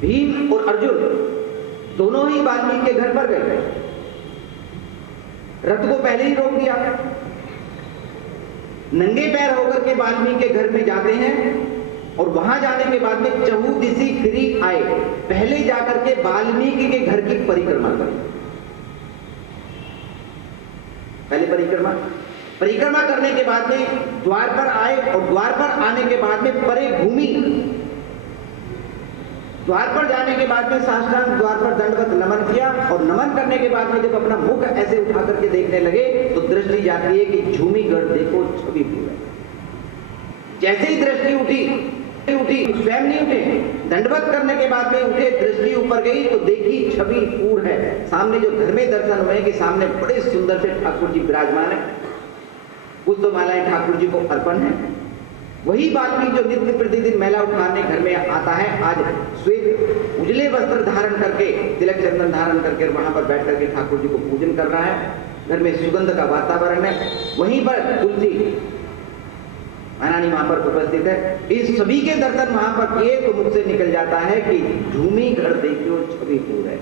भीम और अर्जुन दोनों ही वाल्मीकि के घर पर गए, रथ को पहले ही रोक दिया। नंगे पैर होकर के वाल्मीकि के घर में जाते हैं और वहां जाने के बाद में चहुदिशी फिरी आए, पहले जाकर के वाल्मीकि के घर की परिक्रमा करें। पहले परिक्रमा करने के बाद में द्वार पर आए और द्वार पर आने के बाद में परे भूमि, द्वार पर जाने के बाद में साष्टांग द्वार पर दंडवत नमन किया और नमन करने के बाद में जब अपना मुख ऐसे उठा करके देखने लगे तो दृष्टि जाती है कि झूमीगढ़ देखो छवि पूरा। जैसे ही दृष्टि उठी स्वयं नहीं उठे, दंडवत करने के बाद में उठे, दृष्टि ऊपर गई तो देखी छवि पूर है। सामने जो घर में दर्शन हुए कि सामने बड़े सुंदर से ठाकुर जी विराजमान है, पुष्पमालाएं ठाकुर जी को अर्पण है। वही वाल्मीकि जो नित्य प्रतिदिन मैला उठाने घर में आता है, आज श्वेत उजले वस्त्र धारण करके, तिलक चंदन धारण करके वहां पर बैठ करके ठाकुर जी को पूजन कर रहा है। घर में सुगंध का वातावरण है। वहीं पर तुलसी महारानी वहां पर उपस्थित है। इस सभी के दर्शन वहां पर किए तो मुख से निकल जाता है कि झूमीगढ़ देखियो छवि पूर है।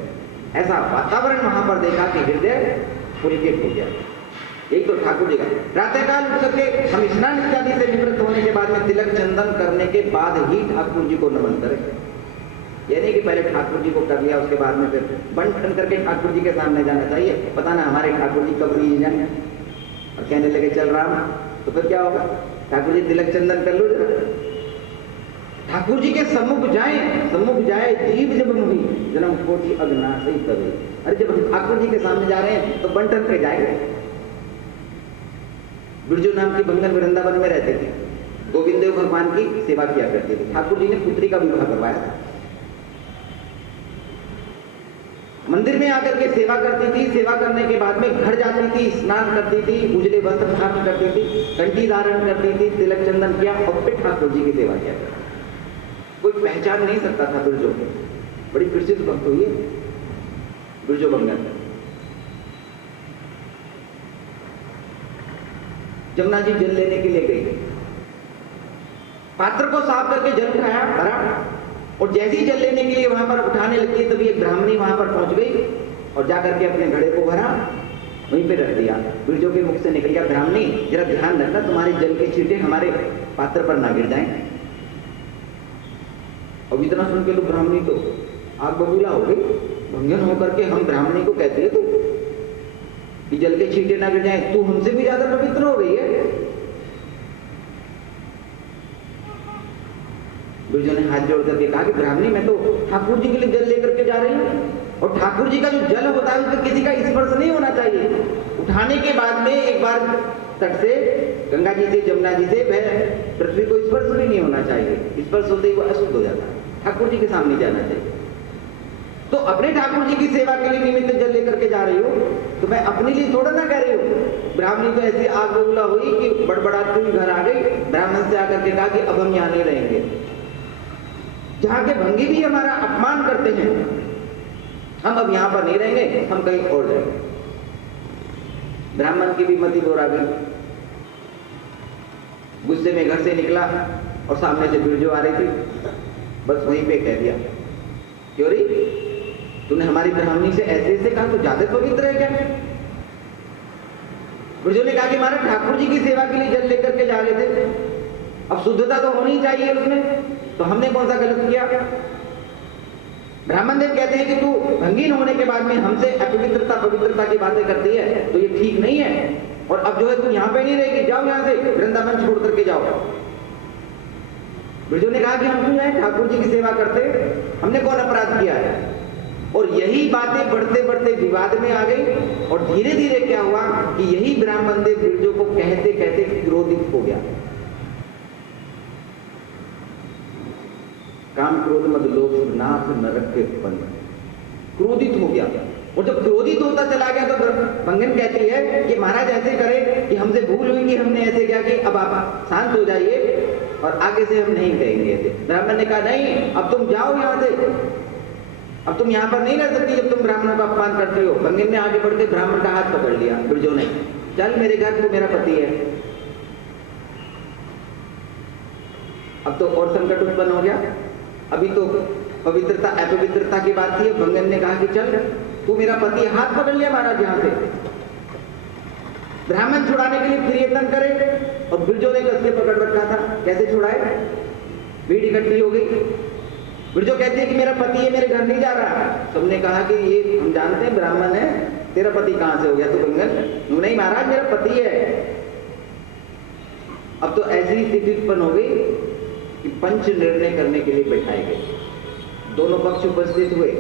ऐसा वातावरण वहां पर देखा कि हृदय पुलकित हो गया। एक तो ठाकुर जी का प्रातःकाल उठ करके हम स्नान इत्यादि से निवृत्त होने के बाद में तिलक चंदन करने के बाद ही ठाकुर जी को नमन करें। ये नहीं कि पहले ठाकुर जी को कर लिया उसके बाद में फिर बन ठन करके ठाकुर जी के सामने जाना चाहिए। पता ना हमारे ठाकुर जी कब नहीं जाए और कहने लगे चल राम, तो फिर क्या होगा? ठाकुर जी तिलक चंदन कर लो जरा, ठाकुर जी के सम्मुख जाए जीव जब मुहि जन्म कोटि अग्नासई तवे। अरे जब हम ठाकुर जी के सामने जा रहे हैं तो बन ठन के जाएंगे। बिरजू नाम की बंगन वृंदावन में रहते थे, गोविंद देव भगवान की सेवा किया करते थे। ठाकुर जी ने पुत्री का विवाह करवाया था। मंदिर में आकर के सेवा करती थी। सेवा करने के बाद में घर जाती थी, स्नान करती थी, उजले वस्त्र धारण करती थी, घंटी धारण करती थी, तिलक चंदन किया और फिर ठाकुर जी की सेवा किया करती। कोई पहचान नहीं सकता था बिरजू को। बड़ी प्रसिद्ध भक्त हुई है बिरजू बंगन। जमुना जी जल लेने के लिए गई, पात्र को साफ करके जल उठाया भरा और जैसे ही जल लेने के लिए वहां पर उठाने लगी तभी एक ब्राह्मणी वहां पर पहुंच गई और जाकर के अपने घड़े को भरा, वहीं पे रख दिया। बिरजू के मुख से निकल गया, ब्राह्मणी जरा ध्यान रखना तुम्हारे जल के छींटे हमारे पात्र पर ना गिर जाएं। अब इतना सुन के लोग ब्राह्मणी तो आग बबूला हो गई। भंगन होकर के हम ब्राह्मणी को कहते हैं कि जल के छींटे ना गिर जाए, तू हमसे भी ज्यादा पवित्र हो गई है। बिरजू ने हाथ जोड़ करके कहा कि ब्राह्मणी मैं तो ठाकुर जी के लिए जल लेकर के जा रही हूँ और ठाकुर जी का जो जल होता है उसमें किसी का स्पर्श नहीं होना चाहिए। उठाने के बाद में एक बार तट से गंगा जी से जमुना जी से वह पृथ्वी को स्पर्श भी नहीं होना चाहिए। स्पर्श होते ही वो अशुद्ध हो जाता है। ठाकुर जी के सामने जाना चाहिए। तो अपने ठाकुर जी की सेवा के लिए निमित्त जल लेकर के जा रही हो तो मैं अपने लिए थोड़ा ना कह रही हूँ। ब्राह्मणी तो ऐसी आग बबूला हुई कि बड़बड़ाती हुई घर आ गई। ब्राह्मण से आकर के कहा कि अब हम यहाँ नहीं रहेंगे, जहाँ के भंगी भी हमारा अपमान करते हैं, हम अब यहाँ पर नहीं रहेंगे, हम कहीं और जाएंगे। ब्राह्मण की भी मति दोहरा गई। गुस्से में घर से निकला और सामने से बिरजू आ रही थी, बस वहीं पे कह दिया, क्यों रे तूने हमारी ब्राह्मणी से ऐसे कहा, तू ज्यादा पवित्र है क्या? बिरजू ने कहा कि हमारे ठाकुर जी की सेवा के लिए जल लेकर के जा रहे थे, अब शुद्धता तो होनी चाहिए उसमें, तो हमने कौन सा गलत किया? ब्राह्मण देव कहते हैं कि तू भंगीन होने के बाद में हमसे अपवित्रता पवित्रता की बातें करती है तो ये ठीक नहीं है, और अब जो है तू यहाँ पे नहीं रहेगी, जाओ यहाँ से, वृंदावन छोड़ करके जाओ। बिरजू ने कहा कि हम क्यों जाए, ठाकुर जी की सेवा करते, हमने कौन अपराध किया है? और यही बातें बढ़ते बढ़ते विवाद में आ गई और धीरे धीरे क्या हुआ कि यही ब्राह्मण देव बिरजू को कहते कहते क्रोधित हो गया। काम क्रोध मद लोभ नाथ नरक के फल, क्रोधित हो गया। और जब क्रोधित होता चला गया तो भंगन कहती है कि महाराज ऐसे करें कि हमसे भूल हुई कि हमने ऐसे किया कि अब आप शांत हो जाइए और आगे से हम नहीं कहेंगे ऐसे। ब्राह्मण ने कहा नहीं, अब तुम जाओ यहाँ से, अब तुम यहाँ पर नहीं रह सकती जब तुम ब्राह्मणों का अपमान करती हो। भंगन ने आगे बढ़ के ब्राह्मण का हाथ पकड़ लिया बिरजू ने, चल मेरे घर, तू मेरा पति है। अब तो और संकट उत्पन्न हो गया। अभी तो पवित्रता अपवित्रता की बात थी। भंगन ने कहा कि चल तू मेरा पति, हाथ पकड़ लिया महाराज यहां से, ब्राह्मण छुड़ाने के लिए प्रयत्न करे और बिरजो ने कस के पकड़ रखा था। कैसे छुड़ाए? भीड़ इकट्ठी हो गई। बिरजो कहती है कि मेरा पति है, मेरे घर नहीं जा रहा। सबने कहा कि ये हम जानते हैं ब्राह्मण है, तेरा पति कहां से हो गया? तू भंगन? नहीं महाराज मेरा पति है। अब तो ऐसी स्थिति उत्पन्न हो गई कि पंच निर्णय करने के लिए बैठाए गए। दोनों पक्ष उपस्थित हुए।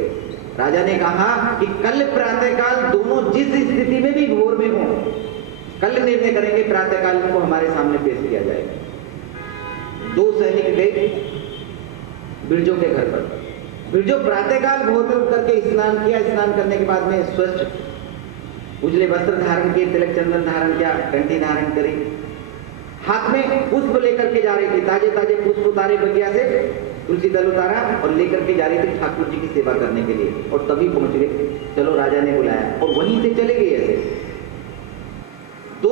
राजा ने कहा कि कल प्रातःकाल दोनों जिस स्थिति में भी भोर में हो, कल निर्णय करेंगे, प्रातःकाल को हमारे सामने पेश किया जाएगा। दो सैनिक गए बिरजो के घर पर। बिरजो प्रातःकाल भोर में उठ करके स्नान किया। स्नान करने के बाद में स्वच्छ उजले वस्त्र धारण किए, तिलक चंदन धारण किया, घंटी धारण करी, हाथ में पुष्प लेकर के जा रही थी। ताजे ताजे पुष्प उतारे बगिया से, तुलसी दल उतारा और लेकर के जा रही थी ठाकुर जी की सेवा करने के लिए। और तभी पहुंच गए। चलो राजा ने बुलाया और वहीं से चले गए। ऐसे दो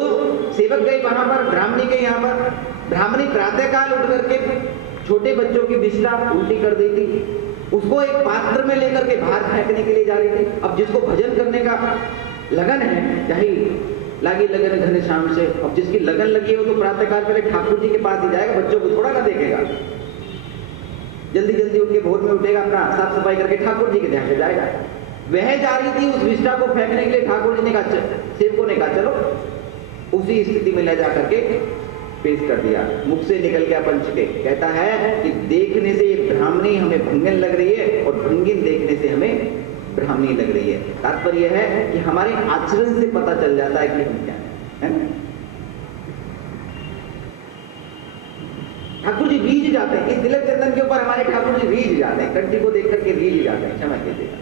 सेवक गए वहां पर, ब्राह्मणी के यहाँ पर। ब्राह्मणी प्रातःकाल उठ करके छोटे बच्चों की बिस्ला उल्टी कर दी थी, उसको एक पात्र में लेकर के बाहर फेंकने के लिए जा रही थी। अब जिसको भजन करने का लगन है, चाहे लागी लगन घने शाम से, अब जिसकी लगन लगी है वो तो प्रातःकाल पहले ठाकुर जी के पास ही जाएगा, बच्चों को थोड़ा ना देखेगा। जल्दी जल्दी उठ के भोर में उठेगा, अपना साफ सफाई करके ठाकुर जी के ध्यान से जाएगा। वह जा रही थी उस विष्टा को फेंकने के लिए। ठाकुर जी ने कहा, सेवकों ने कहा चलो। उसी स्थिति में ले जा करके पेश कर दिया। मुख से निकल गया पंच के। कहता है कि देखने से ये ब्राह्मणी हमें भंगन लग रही है और भंगिन देखने से हमें ब्राह्मणी लग रही है। तात्पर्य यह है कि हमारे आचरण से पता चल जाता है कि हम क्या है ना? ठाकुर जी रीझ जाते हैं। इस तिलक चंदन के ऊपर हमारे ठाकुर जी रीझ जाते हैं, कंठी को देख करके रीझ जाते हैं। क्षमा कीजिएगा।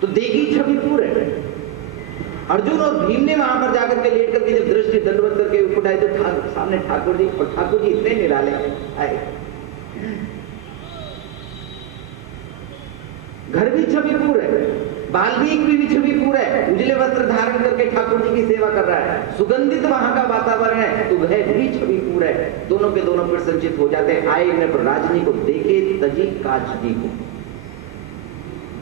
तो देखी छवि पूरे अर्जुन और भीम ने वहां पर जाकर के लेट करके जब दृष्टि दंडवत करके उठाई तो सामने ठाकुर जी, और ठाकुर जी इतने निराले आए। घर भी छवि पूरे, वाल्मीकि भी छवि पूरे, उजले वस्त्र धारण करके ठाकुर जी की सेवा कर रहा है, सुगंधित वहां का वातावरण है, तो वह भी छवि पूरा है। दोनों के दोनों प्रसन्नचित हो जाते हैं। आए न राजनी को देखे तजी काजनी को।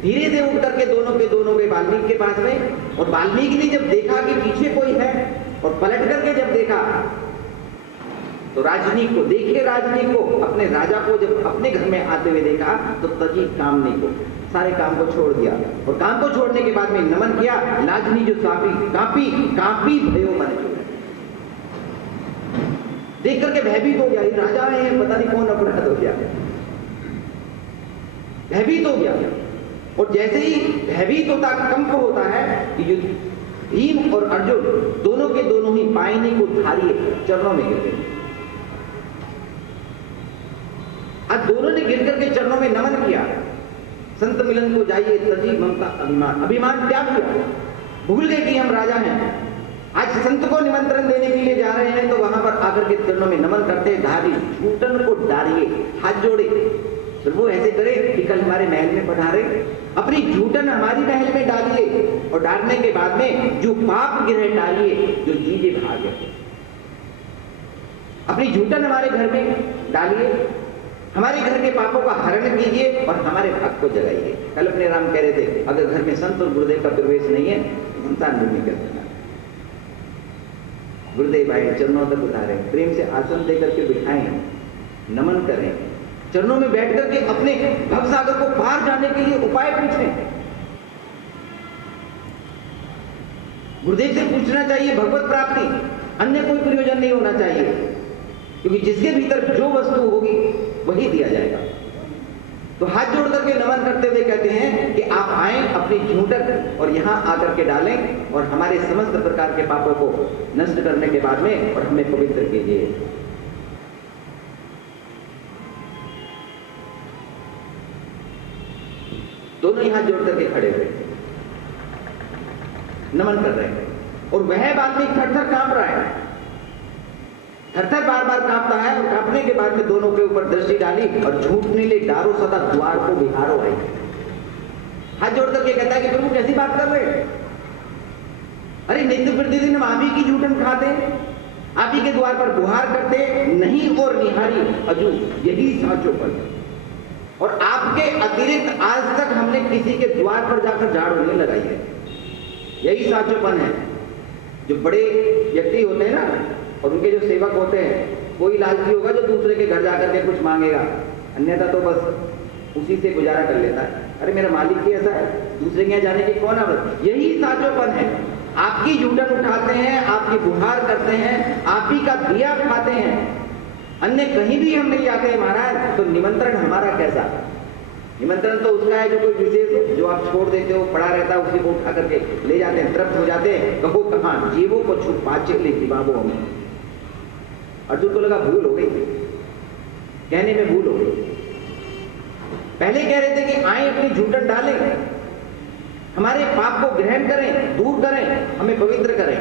धीरे से उठ करके दोनों के दोनों गए वाल्मीकि के पास में। और वाल्मीकि ने जब देखा कि पीछे कोई है और पलट करके जब देखा तो राजनीक को देखे, राजनीक को, अपने राजा को जब अपने घर में आते हुए देखा तो तजी कामनी को, सारे काम को छोड़ दिया। और काम को छोड़ने के बाद में नमन किया। लाजनी जो कापी भयो मन छोड़ा, देख करके भयभीत हो गया। राजा है, पता नहीं कौन अपराध हो गया, भयभीत हो गया। और जैसे ही भयभीत होता, कंप होता है कि जो भीम और अर्जुन दोनों के दोनों ही पायनी को धारिए चरणों में गिरते। आज दोनों ने गिर करके चरणों में नमन किया। संत मिलन को जाइए तजी ममता अभिमान त्याग किया। भूल गए कि हम राजा हैं। आज संत को निमंत्रण देने के लिए जा रहे हैं तो वहां पर आकर के चरणों में नमन करते, धारी झूठन को डारिए, हाथ जोड़े। फिर वो ऐसे करे कि कल हमारे महल में पधारे, अपनी झूठन हमारी महल में डालिए और डालने के बाद में जो पाप गिरह डालिए, जो जीजे भागे। अपनी झूठन हमारे घर में डालिए, हमारे घर के पापों का हरण कीजिए और हमारे भाग को जगाइए। कल अपने राम कह रहे थे, अगर घर में संत और गुरुदेव का प्रवेश नहीं है इंसान भी नहीं कर देना। गुरुदेव भाई चरणों तक उतारे, प्रेम से आसन देकर के बिठाएं, नमन करें, चरणों में बैठ करके अपने भवसागर को पार जाने के लिए उपाय पूछें। गुरुदेव से पूछना चाहिए भगवत प्राप्ति, अन्य कोई प्रयोजन नहीं होना चाहिए, क्योंकि जिसके भीतर जो वस्तु होगी वही दिया जाएगा। तो हाथ जोड़ करके नमन करते हुए कहते हैं कि आप आए, अपनी झूठन और यहां आकर के डालें और हमारे समस्त प्रकार के पापों को नष्ट करने के बाद में और हमें पवित्र कीजिए। दोनों ही हाथ जोड़ करके खड़े हुए नमन कर रहे हैं। और वह वाल्मीकि थर-थर कांप रहा है, थर-थर बार-बार कांपता है। और कांपने के बाद में दोनों के ऊपर दृष्टि डाली और झूठ नीले डारो सदा द्वार को बिहारो आई। हाथ जोड़ करके कहता है कि प्रभु कैसी बात कर रहे हैं? अरे नित्य प्रतिदिन हम आप ही की झूठन खाते हैं, आप ही के द्वार पर गुहार करते नहीं और निहारी अजू, यही साचोपन है। और आपके अतिरिक्त आज तक हमने किसी के द्वार पर जाकर झाड़ू नहीं लगाई है, यही साचोपन है। जो बड़े व्यक्ति होते हैं ना और उनके जो सेवक होते हैं, कोई लालची होगा जो दूसरे के घर जाकर के कुछ मांगेगा, अन्यथा तो बस उसी से गुजारा कर लेता है। अरे मेरा मालिक ही ऐसा है, दूसरे के यहाँ जाने की कौन आवश्यकता। यही साचोपन है। आपकी जूठन उठाते हैं, आपकी गुहार करते हैं, आप ही का दिया खाते हैं, अन्य कहीं भी हम नहीं जाते हैं महाराज। तो निमंत्रण हमारा कैसा? निमंत्रण तो उसका है जो कोई विशेष, जो आप छोड़ देते हो, पड़ा रहता है, उसी को उठा करके ले जाते हैं, तृप्त हो जाते हैं। कहो कहाँ जीवों को छुपाचे ले जीवाबो हमें। अर्जुन को लगा भूल हो गई, कहने में भूल हो गई। पहले कह रहे थे कि आए अपनी झूठन डालें, हमारे पाप को ग्रहण करें, दूर करें, हमें पवित्र करें।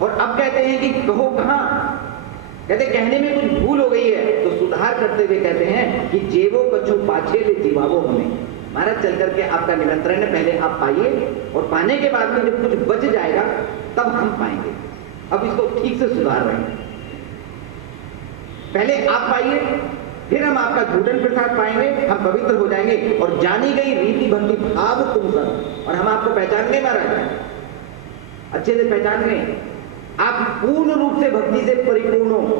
और अब कहते हैं कि कहो कहां, कहते कहने में कुछ भूल हो गई है, तो सुधार करते हुए कहते हैं कि जेवो कछु पाछे ले जीवावो हमें। महाराज चल करके आपका निमंत्रण है, पहले आप पाइए, और पाने के बाद में जब कुछ बच जाएगा तब हम पाएंगे। अब इसको ठीक से सुधार रहे हैं। पहले आप पाइए, फिर हम आपका झूठन प्रसाद पाएंगे, हम पवित्र हो जाएंगे। और जानी गई रीति भक्ति भाव तुम सन, और हम आपको पहचानने में रहे, अच्छे से पहचान गए। आप पूर्ण रूप से भक्ति से परिपूर्ण हो,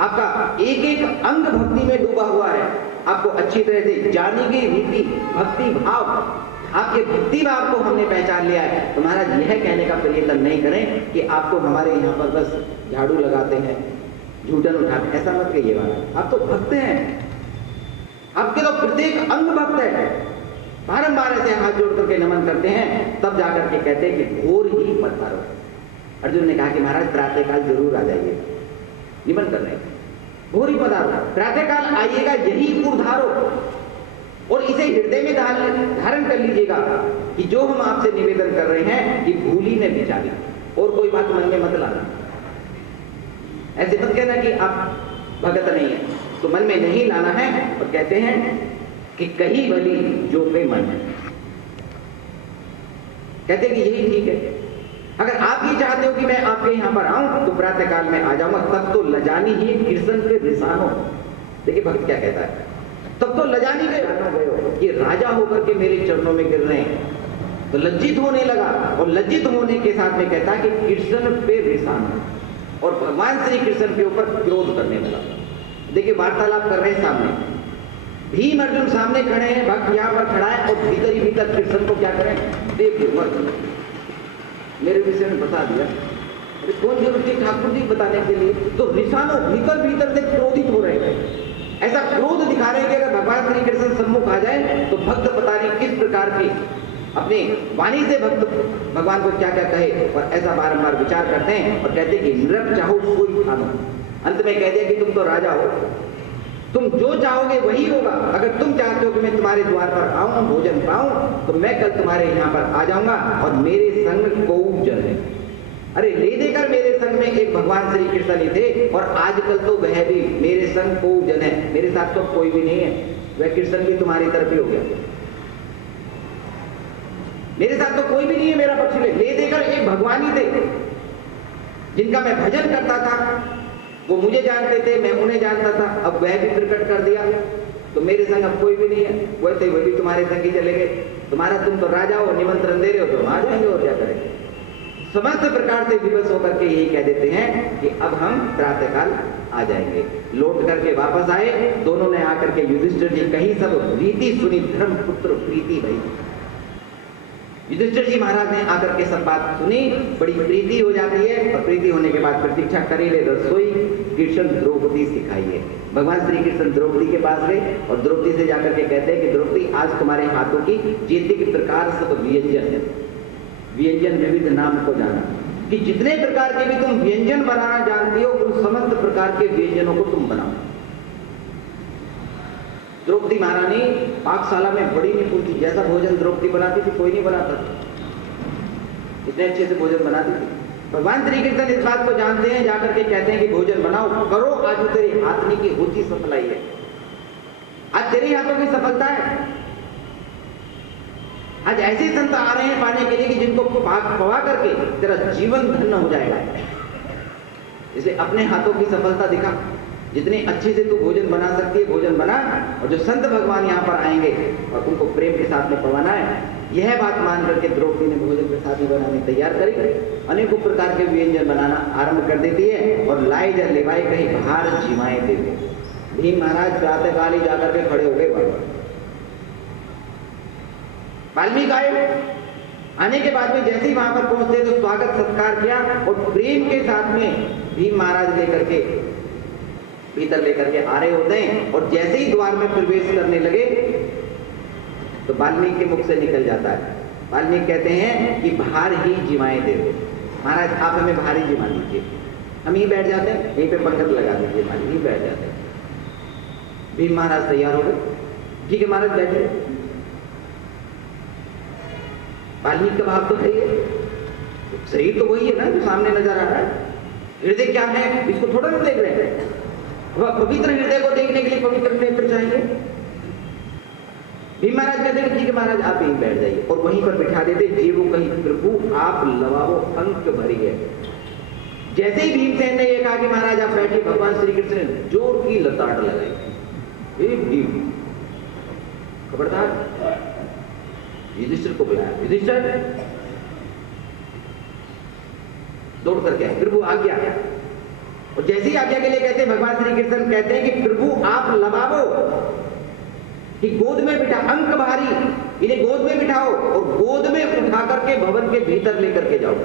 आपका एक एक अंग भक्ति में डूबा हुआ है। आपको अच्छी तरह से जानी गई रीति भक्ति भाव, आपके भक्ति भाव को हमने पहचान लिया है। तो महाराज यह कहने का प्रयत्न नहीं करें कि आपको हमारे यहाँ पर बस झाड़ू लगाते हैं, झूठन उठाते, ऐसा मत कहिएगा। आप तो भक्त हैं, आपके तो प्रत्येक अंग भक्त है। बारंबार ऐसे हाथ जोड़ करके नमन करते हैं, तब जाकर के कहते हैं कि घोर ही पधारो। अर्जुन ने कहा कि महाराज प्रातःकाल जरूर आ जाइए, निमन कर रहे हैं, घोर ही पधारो, प्रातःकाल आइएगा, यही उर्धारो, और इसे हृदय में धारण कर लीजिएगा कि जो हम आपसे निवेदन कर रहे हैं कि भूली ने बिचारी, और कोई बात मन में मत लाना। ऐसे मत कहना कि आप भगत नहीं है, तो मन में नहीं लाना है। और कहते हैं कि कहीं भली जो पे मन है, कहते हैं कि यही ठीक है। अगर आप ये चाहते हो कि मैं आपके यहां पर आऊं तो प्रातःकाल में आ जाऊंगा, तब तो लजानी ही कृष्ण पे रिसानो। देखिए भक्त क्या कहता है, तब तो लजानी गए, ये राजा होकर के मेरे चरणों में गिर रहे हैं। तो लज्जित होने लगा, और लज्जित होने के साथ में कहता है कि कृष्ण पे रिसानो, और भगवान श्री कृष्ण के ऊपर क्रोध करने लगा। देखिए वार्तालाप कर रहे हैं सामने, भीम अर्जुन सामने खड़े हैं, भक्त यहां पर खड़ा है, और भीतर ही भीतर कृष्ण को क्या करें, देख लो मेरे विषय में बता दिया। अरे कौन जरूरत थी ठाकुर जी बताने के लिए? तो रिसानो भीतर भीतर से क्रोधित हो रहे हैं, ऐसा क्रोध दिखा रहे हैं कि अगर भगवान श्री कृष्ण सम्मुख आ जाए तो भक्त पता नहीं किस प्रकार की अपनी वाणी से भक्त भगवान को क्या क्या कहे। और ऐसा बारंबार विचार करते हैं और कहते हैं कि नृप चाहो कोई खानो। अंत में कह दिया कि तुम तो राजा हो, तुम जो चाहोगे वही होगा। अगर तुम चाहते हो कि मैं तुम्हारे द्वार पर आऊं, भोजन पाऊं, तो मैं कल तुम्हारे यहाँ पर आ जाऊंगा, और मेरे संग को जन है। अरे ले देकर मेरे संग में एक भगवान श्री कृष्ण ही थे, और आजकल तो वह भी मेरे संग को जन है, मेरे साथ तो कोई भी नहीं है, वह कृष्ण भी तुम्हारी तरफ ही हो गया, मेरे साथ तो कोई भी नहीं है मेरा पक्ष में। ले देकर एक भगवान ही थे जिनका मैं भजन करता था, वो मुझे जानते थे, मैं उन्हें जानता था, अब वह भी प्रकट कर दिया, तो मेरे संग अब कोई भी नहीं है। वह थे वह भी तुम्हारे संग ही चले गए। तुम्हारा तुम तो राजा हो, निमंत्रण दे रहे हो तो आ जाएंगे, और क्या करेंगे। समस्त प्रकार से विवश होकर के यही कह देते हैं कि अब हम प्रातःकाल आ जाएंगे। लौट करके वापस आए, दोनों ने आकर के युधिष्ठिर जी कहीं सब रीति सुनी, धर्म पुत्र प्रीति भई। युधिष्ठिर जी महाराज ने आकर के सब बात सुनी, बड़ी प्रीति हो जाती है, और प्रीति होने के बाद प्रतीक्षा करी ले रसोई कृष्ण द्रौपदी सिखाइए। भगवान श्री कृष्ण द्रौपदी के पास गए, और द्रौपदी से जाकर के कहते हैं कि द्रौपदी आज तुम्हारे हाथों की जेतिक प्रकार सब व्यंजन है, व्यंजन विविध नाम को जाना, कि जितने प्रकार के भी तुम व्यंजन बनाना जानती हो, उन समस्त प्रकार के व्यंजनों को तुम बनाओ। द्रौपदी महारानी पाकशाला में बड़ी निपुण थी, जैसा भोजन द्रौपदी बनाती थी कोई नहीं बनाता, इतने अच्छे से भोजन बनाती थी। भगवान श्री कृष्ण इस बात को जानते हैं, जाकर के कहते हैं कि भोजन बनाओ, करो, आज तेरे हाथनी की होती सफलाई है, आज तेरे हाथों की सफलता है। आज ऐसे संत आ रहे हैं पाने के लिए कि जिनको पवा करके तेरा जीवन धन्य हो जाएगा। इसे अपने हाथों की सफलता दिखा, जितने अच्छे से तू भोजन बना सकती है भोजन बना, और जो संत भगवान यहाँ पर आएंगे और तुमको प्रेम के साथ में पवाना है। यह बात मान करके द्रौपदी ने भोजन प्रसादी बनाने तैयार करी, अनेकों प्रकार के व्यंजन बनाना आरंभ कर देती है और लाए जा लेवाए कहीं बाहर जिमाए देते। भीम महाराज प्रातःकाल ही जाकर के खड़े हो गए। वाल्मीकि आए, आने के बाद में जैसे ही वहां पर पहुंचते तो स्वागत सत्कार किया और प्रेम के साथ में भीम महाराज लेकर के भीतर लेकर के आ रहे होते हैं, और जैसे ही द्वार में प्रवेश करने लगे तो वाल्मीकि के मुख से निकल जाता है। वाल्मीकि कहते हैं कि बाहर ही जिमाए दे दो, महाराज आप हमें बाहर ही जिमा दीजिए, हम यहीं बैठ जाते हैं, यहीं पे पंखत लगा दीजिए, महाराज यहीं बैठ जाते हैं। भीम महाराज तैयार हो गए, ठीक है महाराज बैठे। वाल्मीकि का भाव तो है ये, शरीर तो वही है ना जो सामने नजर आ रहा है, हृदय क्या है इसको थोड़ा नहीं देख रहे हैं। वह पवित्र हृदय को देखने के लिए पवित्र नेत्र चाहिए। भीम महाराज कहते हैं ठीक है महाराज आप यहीं बैठ जाइए, और वहीं पर बिठा देते। जीवो कहीं प्रभु आप लवाओ अंक भरी है। जैसे ही भीमसेन ने यह कहा कि महाराज आप बैठिए, भगवान श्री कृष्ण ने जोर की लताड़ लगाई। खबरदार, युधिष्ठिर को बुलाया। युधिष्ठिर दौड़ करके आए, प्रभु आज्ञा। और जैसे ही आज्ञा के लिए कहते हैं, भगवान श्री कृष्ण कहते हैं कि प्रभु आप लबावो, कि गोद में बिठा, अंक भारी, इन्हें गोद में बिठाओ और गोद में उठा करके भवन के भीतर लेकर के जाओ।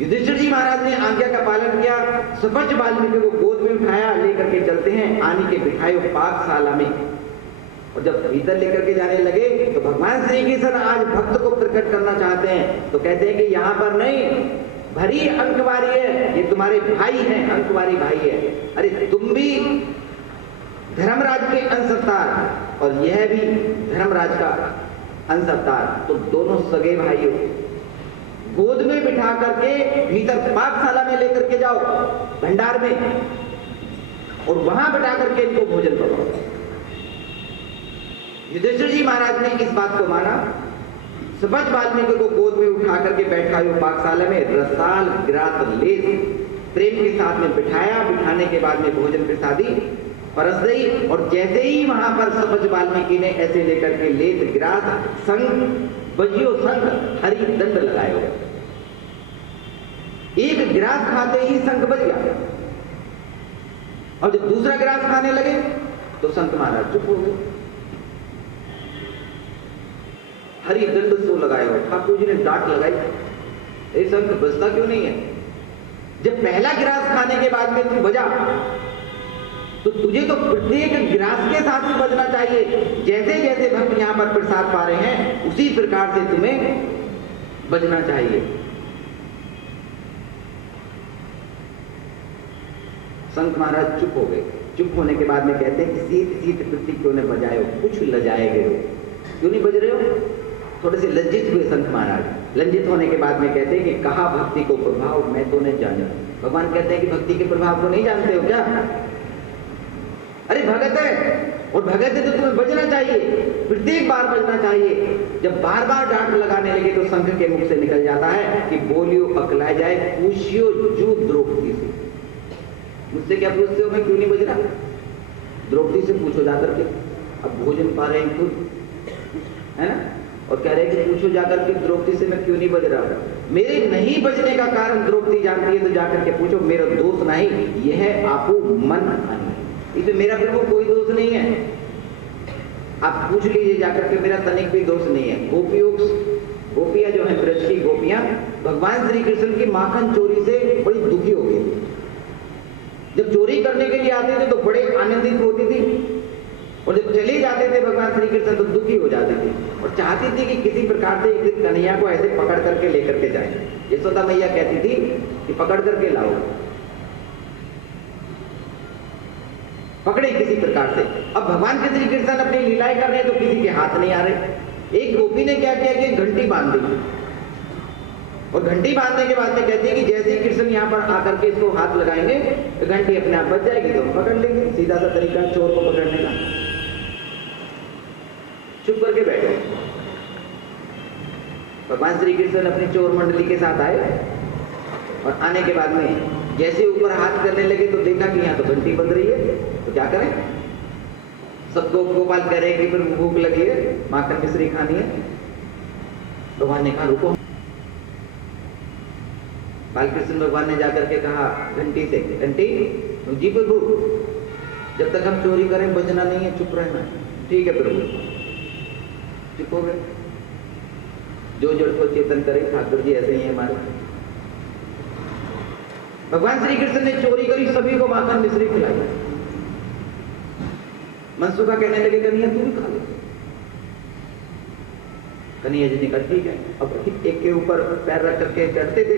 युधिष्ठिर जी महाराज ने आज्ञा का पालन किया, सपच वाल्मीकि को गोद में उठाया, लेकर के चलते हैं, आने के बिठाए पाकशाला में। और जब भीतर लेकर के जाने लगे तो भगवान श्री कृष्ण आज भक्त को प्रकट करना चाहते हैं, तो कहते हैं कि यहाँ पर नहीं, भरी अंकवारी है, ये तुम्हारे भाई हैं, अंकवारी भाई है। अरे तुम भी धर्मराज के अंश और यह भी धर्मराज का अंश, तो दोनों सगे भाई हो। गोद में बिठा करके भीतर पाकशाला में लेकर के जाओ, भंडार में, और वहां बिठा करके इनको भोजन कराओ। युधिष्ठिर जी महाराज ने इस बात को माना, सपच वाल्मीकि को गोद में उठा करके बैठायो पाकशाला में, रसाल गिरात ले प्रेम के साथ में बिठाया। बिठाने के बाद में भोजन प्रसादी परस गई, और जैसे ही वहां पर सपच वाल्मीकि ने ऐसे लेकर के लेत गिरास संग बजियो संग हरि दंड लगायो। एक गिरास खाते ही संग बज गया, और जब दूसरा गिरास खाने लगे तो संत महाराज चुप हो गए। हरि दंड सो लगाया हो, ठाकुर जी ने डांट लगाई, ए संत बजता क्यों नहीं है? जब पहला गिरास खाने के बाद में तू बजा तो तुझे तो प्रत्येक गिरास के साथ ही बजना चाहिए। जैसे जैसे भक्त यहां पर प्रसाद पा रहे हैं उसी प्रकार से तुम्हें बजना चाहिए। संत महाराज चुप हो गए। चुप होने के बाद में कहते हैं कि सीत सीत कृति क्यों ने बजाए हो, कुछ लजाए गए हो, क्यों नहीं बज रहे हो? थोड़े से लज्जित हुए संत महाराज। लज्जित होने के बाद में कहते हैं कि कहा भक्ति को प्रभाव मैं तो नहीं जाना। भगवान कहते हैं कि भक्ति के प्रभाव को नहीं जानते हो क्या? अरे भगत है, और भगत है तो तुम्हें बजना चाहिए, प्रत्येक बार बजना चाहिए। जब बार बार डांट लगाने लगे तो संघ के मुख से निकल जाता है कि बोलियो अकला जाए, पूछियो जू द्रौपदी से। मुझसे क्या पूछते हो, मैं क्यों नहीं बज रहा? द्रौपदी से पूछो जाकर के। अब भोजन पा रहे हैं खुद, है ना, और कह रहे हैं कि पूछो जाकर के द्रौपदी से मैं क्यों नहीं बज रहा। मेरे नहीं बजने का कारण द्रौपदी जानती है, तो जाकर के पूछो, मेरा दोष नहीं, यह आपो मन हानि, इसमें मेरा प्रभु कोई दोष नहीं है। आप पूछ लीजिए जाकर के, मेरा तनिक भी दोष नहीं है। गोपियां जो है, ब्रज की गोपियां भगवान श्री कृष्ण की माखन चोरी से बड़ी दुखी हो गई थी। जब चोरी करने के लिए आते थे तो बड़े आनंदित होती थी, और जब चले जाते थे भगवान श्री कृष्ण तो दुखी हो जाते थे, और चाहती थी कि किसी प्रकार से एक दिन कन्हैया को ऐसे पकड़ करके लेकर के जाए। यशोदा मैया कहती थी कि पकड़ करके लाओ, पकड़े किसी प्रकार से। अब भगवान के श्री कृष्ण अपनी लीलाएं कर रहे हैं तो किसी के हाथ नहीं आ रहे। एक गोपी ने क्या किया कि घंटी बांध दी, और घंटी बांधने के बाद में कहती है कि जैसे ही कृष्ण यहाँ पर आकर के इसको हाथ लगाएंगे तो घंटी अपने आप बच जाएगी, तो पकड़ लेंगे। सीधा सा तरीका चोर को पकड़ने का। चुप करके बैठो। भगवान श्री कृष्ण अपनी चोर मंडली के साथ आए और आने के बाद में जैसे ऊपर हाथ करने लगे तो देखा कि यहाँ तो घंटी बज रही है, तो क्या करें? सबको गोपाल कह रहे कि फिर भूख लगी है, माखन मिश्री खानी है। भगवान ने कहा रुको। बालकृष्ण भगवान ने जाकर के कहा घंटी से, घंटी जी प्रभु, जब तक हम चोरी करें बचना नहीं है, चुप रहना। ठीक है प्रभु। चुप हो गए। जो जड़ को चेतन करे, ठाकुर जी ऐसे ही है हमारे। भगवान श्री कृष्ण ने चोरी करी, सभी को माखन मिश्री खिलाई। मनसुखा कहने लगे कन्हैया तू भी खा ले। कन्हैया जी ने कहा ठीक है। अब एक के ऊपर पैर रख करके चढ़ते थे,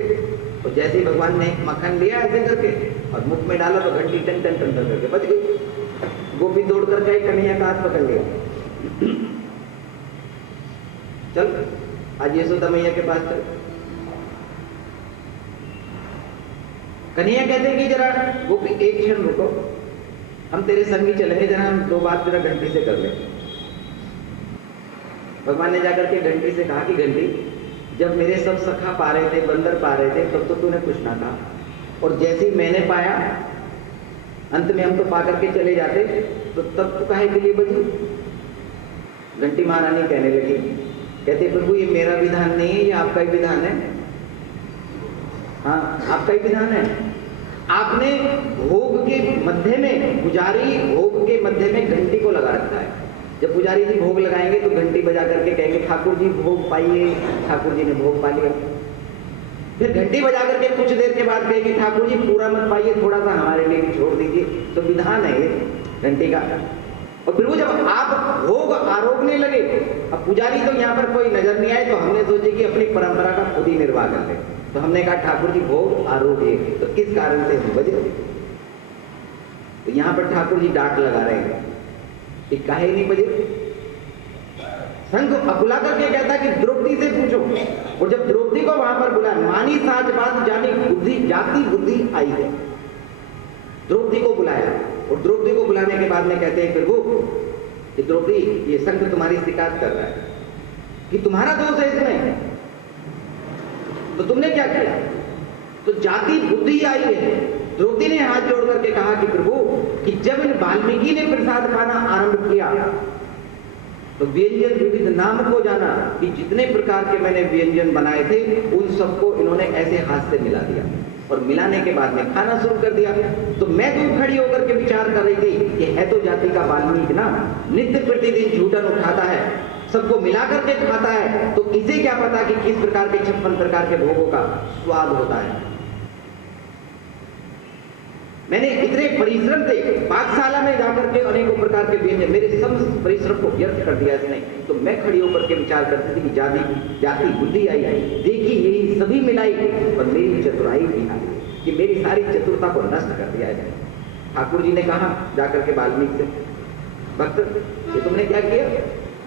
और जैसे ही भगवान ने मक्खन लिया ऐसे करके और मुख में डाला तो घंटी टन टन टन टन करके बज गई। गोपी दौड़ कर गई, कन्हैया का हाथ पकड़ लिया। चल आज यशोदा मैया के पास चल। कन्हैया कहते कि जरा गोपी एक क्षण रुको, हम तेरे संग ही चलेंगे, जरा हम दो बात जरा घंटी से कर ले। भगवान ने जाकर के घंटी से कहा कि घंटी, जब मेरे सब सखा पा रहे थे, बंदर पा रहे थे, तब तो तूने कुछ ना कहा, और जैसे ही मैंने पाया, अंत में हम तो पा करके चले जाते, तो तब तू काहे के लिए बजी? घंटी महारानी कहने लगी, कहते प्रभु ये मेरा विधान नहीं है, ये आपका ही विधान है। हाँ आपका ही विधान है। आपने भोग के मध्य में, पुजारी भोग के मध्य में घंटी को लगा रखा है। जब पुजारी जी भोग लगाएंगे तो घंटी बजा करके कहेंगे ठाकुर जी भोग पाइए, ठाकुर जी ने भोग पा लिया। फिर घंटी बजा करके कुछ देर के बाद कहेंगे ठाकुर जी पूरा मत पाइए, थोड़ा सा हमारे लिए भी छोड़ दीजिए। तो विधान है ये घंटी का। और फिर वो जब आप भोग आरोपने लगे, अब पुजारी तो यहाँ पर कोई नजर नहीं आए, तो हमने सोचे कि अपनी परंपरा का खुद ही निर्वाह कर ले। तो हमने कहा ठाकुर जी भोग आरोपिए, तो किस कारण से हम बजे? तो यहाँ पर ठाकुर जी डांट लगा रहे हैं कि काहे नहीं बजे। संघ अकुला करके कहता कि द्रौपदी से पूछो, और जब द्रौपदी को वहां पर बुलाया, मानी साच बात जानी बुद्धि जाति बुद्धि आई है, द्रौपदी को बुलाया, और द्रौपदी को बुलाने के बाद में कहते हैं प्रभु कि द्रौपदी ये संघ तुम्हारी शिकायत कर रहा है कि तुम्हारा दोष है इसमें, तो तुमने क्या किया? तो जाति बुद्धि आई है। द्रौपदी ने हाथ जोड़ करके कहा कि प्रभु कि जब इन वाल्मीकि ने प्रसाद पाना आरंभ किया तो व्यंजन विविध नाम को जाना कि जितने प्रकार के मैंने व्यंजन बनाए थे उन सबको इन्होंने ऐसे हाथ से मिला दिया, और मिलाने के बाद में खाना शुरू कर दिया। तो मैं दूर खड़ी होकर के विचार कर रही थी कि है तो जाति का वाल्मीकि ना, नित्य प्रतिदिन झूठन उठाता है, सबको मिला करके खाता है, तो इसे क्या पता कि किस प्रकार के 56 प्रकार के भोगों का स्वाद होता है। मैंने इतने परिश्रम से पाकशाला में जाकर के अनेकों प्रकार के व्यंजन, मेरे सब परिश्रम को व्यर्थ कर दिया इसने। तो मैं खड़ी होकर के विचार करती थी कि जाति बुद्धि आई, देखी यही सभी मिलाई, और मेरी चतुराई भी आई कि मेरी सारी चतुरता को नष्ट कर दिया है। ठाकुर जी ने कहा जाकर के वाल्मीकि से, भक्त ये तुमने क्या किया?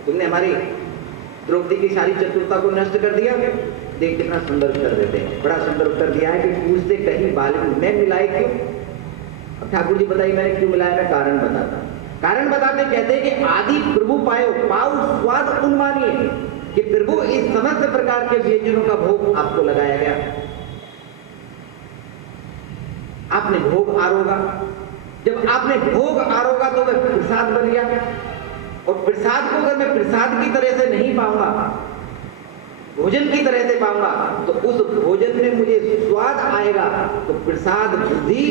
तुमने हमारी द्रौपदी की सारी चतुरता को नष्ट कर दिया। देख कितना सुंदर उत्तर देते हैं, बड़ा सुंदर उत्तर दिया है कि पूछते कहीं वाल्मीकि मैं मिलाई क्यों? अब ठाकुर जी बताइए मैंने क्यों मिलाया? मैं कारण बताता। कारण बताते कहते हैं कि आदि प्रभु पायो पाऊ स्वाद उन्मानिए, कि प्रभु इस समस्त प्रकार के व्यंजनों का भोग आपको लगाया गया, आपने भोग आरोगा। जब आपने भोग आरोगा तो वह प्रसाद बन गया, और प्रसाद को अगर मैं प्रसाद की तरह से नहीं पाऊंगा, भोजन की तरह से पाऊंगा, तो उस भोजन में मुझे स्वाद आएगा, तो प्रसाद बुद्धि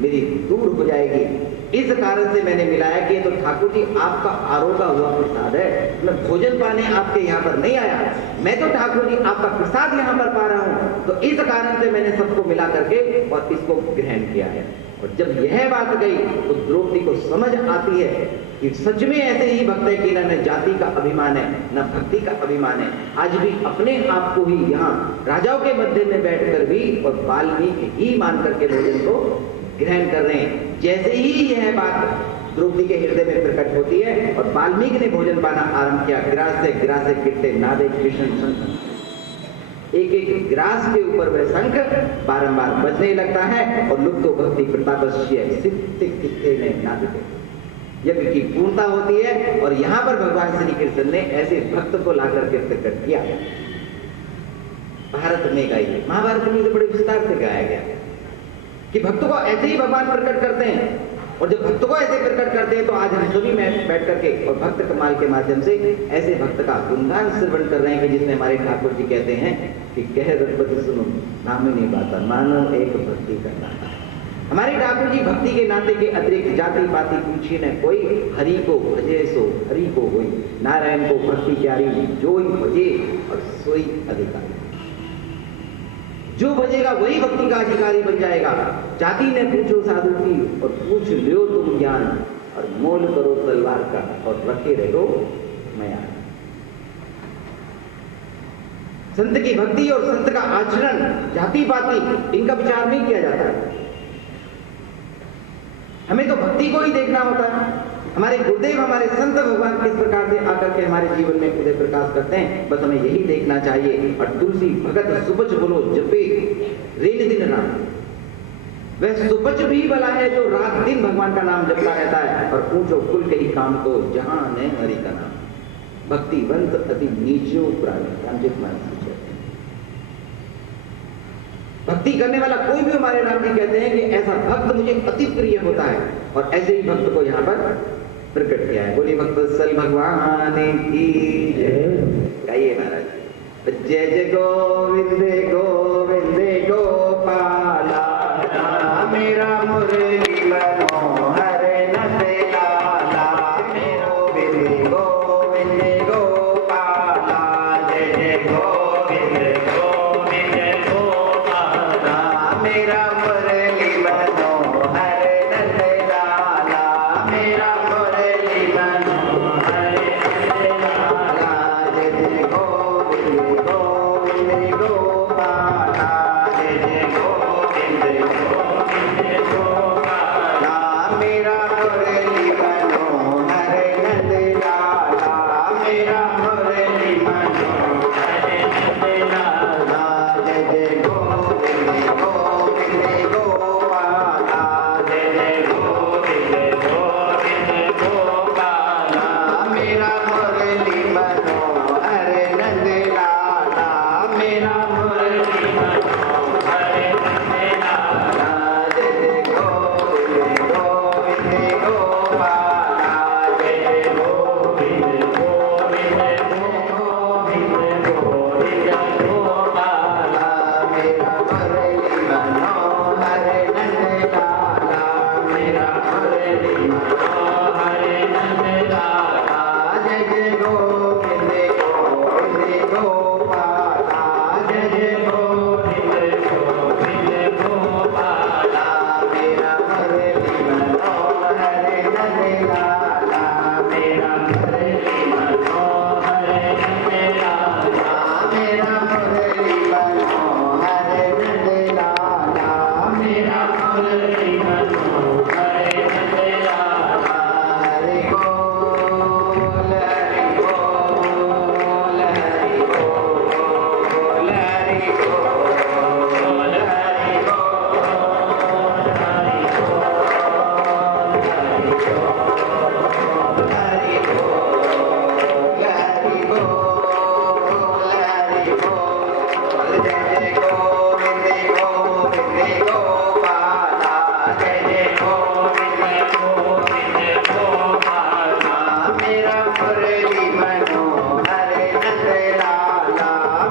मेरी दूर हो जाएगी। इस कारण से मैंने मिलाया कि तो ठाकुर जी आपका आरोगा हुआ प्रसाद है, मैं भोजन पाने आपके यहाँ पर नहीं आया, मैं तो ठाकुर जी आपका प्रसाद यहाँ पर पा रहा हूँ। तो इस कारण से मैंने सबको मिला करके और इसको ग्रहण किया है। और जब यह बात गई तो द्रौपदी को समझ आती है कि सच में ऐसे ही भक्त है कि न जाति का अभिमान है न भक्ति का अभिमान है। आज भी अपने आप को ही यहाँ राजाओं के मध्य में बैठकर भी और वाल्मीकि ही मान करके भोजन को ग्रहण कर रहे हैं। जैसे ही यह बात द्रौपदी के हृदय में प्रकट होती है और वाल्मीकि ने भोजन पाना आरंभ किया, गिरास से गिरते नादे कृष्ण शंख, एक एक ग्रास के ऊपर वह शंख बारंबार बजने लगता है और लुप्तो भक्ति प्रतापस्य में नादते, यज्ञ की पूर्णता होती है। और यहाँ पर भगवान श्री कृष्ण ने ऐसे भक्त को लाकर के प्रकट किया। भारत में गाई है। महाभारत में तो बड़े विस्तार से गाया गया कि भक्त को ऐसे ही भगवान प्रकट करते हैं, और जब भक्त को ऐसे प्रकट करते हैं तो आज हम सभी में बैठ करके और भक्त कमाल के माध्यम से ऐसे भक्त का गुणगान श्रवण कर रहे हैं कि जिसमें हमारे ठाकुर जी कहते हैं कि कह रघुपति सुनो नाम ही नहीं पाता मानो एक भक्ति करना। हमारे ठाकुर जी भक्ति के नाते के अतिरिक्त जाति पाति पूछी न कोई, हरि को भजे सो हरि को होई, नारायण को भक्ति प्यारी जोई भजे और सोई अधिकारी। जो भजेगा वही भक्ति का अधिकारी बन जाएगा। जाति ने पूछो साधु की और पूछ लो तुम ज्ञान, और मोल करो तलवार का और रखे रहो मयान। संत की भक्ति और संत का आचरण, जाति पाति इनका विचार नहीं किया जाता है। हमें तो भक्ति को ही देखना होता है। हमारे गुरुदेव हमारे संत भगवान किस प्रकार से आकर के हमारे जीवन में उदय प्रकाश करते हैं, बस हमें यही देखना चाहिए। और तुलसी भगत सुपच बोलो जपे रेल दिन राम, वह सुपच भी भला है जो रात दिन भगवान का नाम जपता रहता है। और पूछो कुल के ही काम को जहां ने हरि का नाम, भक्तिवंत अति नीचो प्राणी रामजित महाराज। भक्ति करने वाला कोई भी हमारे राम जी कहते हैं कि ऐसा भक्त मुझे अति प्रिय होता है, और ऐसे ही भक्त को यहाँ पर प्रकट किया है। बोलिए भक्तवत्सल भगवान की जय। गाइए महाराज। जय जय गोविंद गोविंद गोपाला, मेरा मुरली मनोहर नंद लाला, मेरा गोविंद गोविंद गोपाला। जय जय गोविंद गोविंद गोपाला, मेरा मुरली मनोहर नंद लाला, मेरा मुरली मनोहर नंद लाला। जय जय गोविंद गोविंद गोपाला, जय जय गोविंद गोविंद गोपाला, मेरा मुरली मनोहर नंद लाला, मेरा मुरली मनोहर नंद लाला। जय जय गोविंद गोविंद गोपाला, जय जय गोविंद गोविंद गोपाला, मेरा मुरली मनोहर नंद लाला, मेरा मुरली मनोहर नंद लाला। जय जय गोविंद गोविंद गोपाला, जय जय गोविंद गोविंद गोविंद गोविंद गोपाला, मेरा मुरली मनोहर नंद लाला, मेरा मुरली मनोहर नंद लाला। जय जय गोविंद गोविंद गोपाला, जय जय गोविंद गोविंद गोपाला, मेरा मुरली मनोहर नंद लाला, मेरा मुरली मनोहर नंद लाला, मेरा मुरली मनोहर नंद लाला, मेरा मुरली मनोहर नंद लाला। हरि बोल हरि बोल हरि बोल हरि बोल हरि बोल हरि बोल हरि बोल हरि बोल हरि बोल। जय जय गोविंद गोविंद गोपाला, जय जय गोविंद गोविंद गोपाला, मेरा मुरली मनोहर नंद लाला,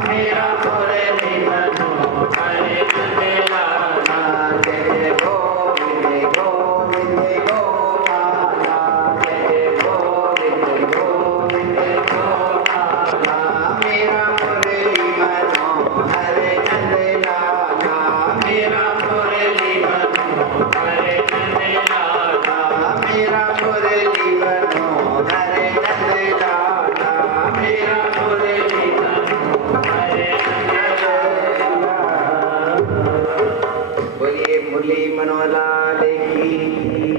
मेरा मुरली मनोहर नंद लाला। जय जय गोविंद गोविंद गोपाला, जय जय गोविंद गोविंद गोपाला, मेरा मुरली मनोहर नंद लाला, मेरा मुरली मनोहर नंद लाला, मेरा मुरली मनोहर नंद लाला, मेरा मुरली मनोहर नंद लाला। बोलिए मुरली मनोहर लाल की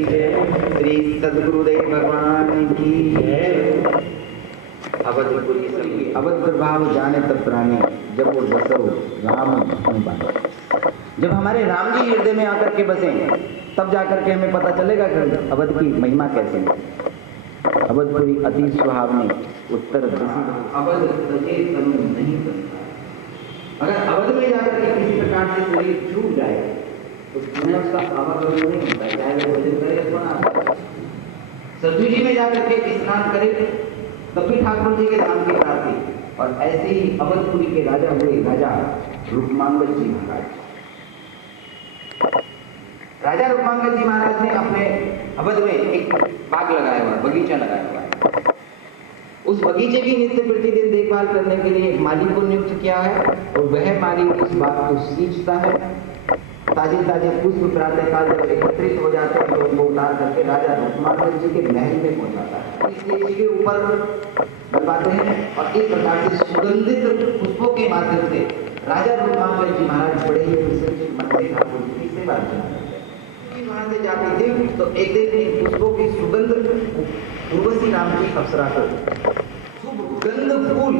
जय, श्री सद्गुरुदेव भगवान की जय। अवधपुरी सभी अवध प्रभाव जाने तब प्राणी, जब वो बसो राम धन पाए। जब हमारे राम जी हृदय में आकर के बसे तब जाकर के हमें पता चलेगा कि अवध की महिमा कैसे है। अवधपुरी अति सुहावनी उत्तर दिशा, अवध सजे तनु नहीं बनता। अगर अवध में जाकर के किसी प्रकार से शरीर छूट जाए तो पुनः उसका आवागमन नहीं होता है, चाहे वो भोजन करे अथवा ना। सरजू जी में जाकर के स्नान करे तब भी ठाकुर जी के धाम की प्राप्ति। और ऐसे ही अवधपुरी के राजा हुए राजा रूपमांगल जी महाराज। राजा रूपमांगल जी महाराज ने अपने अवध में एक बाग लगाया हुआ, बगीचा लगाया हुआ है। उस बगीचे की नित्य प्रतिदिन देखभाल करने के लिए एक माली को नियुक्त किया है और वह माली उस बाग को सींचता है। ताजे ताजे पुष्प प्रातःकाल जब एकत्रित हो जाते हैं तो उनको उतार करके राजा रूपमांगल जी के महल में पहुंचाता है, इसलिए इसके ऊपर बनवाते हैं। और इस प्रकार से सुगंधित पुष्पों के माध्यम से राजा रूपमांगल जी महाराज बड़े ही प्रसन्न मन से ठाकुर जी की सेवा करते हैं। वहां से जाती थी तो एक दिन इन पुष्पों की सुगंध उर्वशी नाम की अप्सरा को, सुगंध फूल,